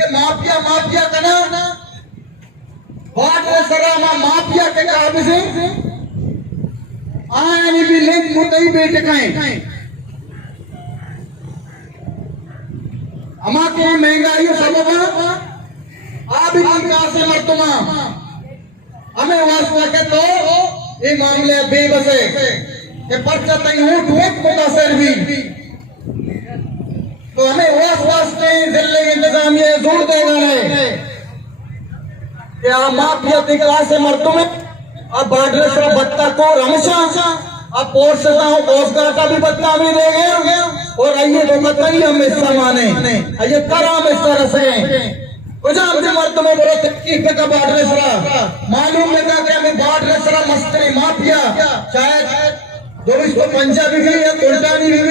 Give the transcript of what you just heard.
के mafia mafia कना बाटे सरा माफिया के काबिज आनी भी लिंक मुतई बेटे कहीं अमा के महंगाई सबब आप से मरतुमा हमें वास्ता के तो ये मामले बेबस है कि पर्चा तई हूँ ढूंढ मुतासर भी तो हमें वास्ते जिले इंतजामिया जोर देगा है कि आप माफिया दिखला से मरतुमे अब बाडरे से बत्ता को हमेशा अब पोर्ट से कोस्ट गार्ड का भी बत्ता भी दे गया और आइए तो बताइए हम इस माने ये कराम इस तरह से मरतबे बोलो तकलीफ का बाडरे सरा मालूम लगा कि हमें बाडरे सरा मस्तरी माफिया शायद 24 पंजाबी भी है, कुर्टानी भी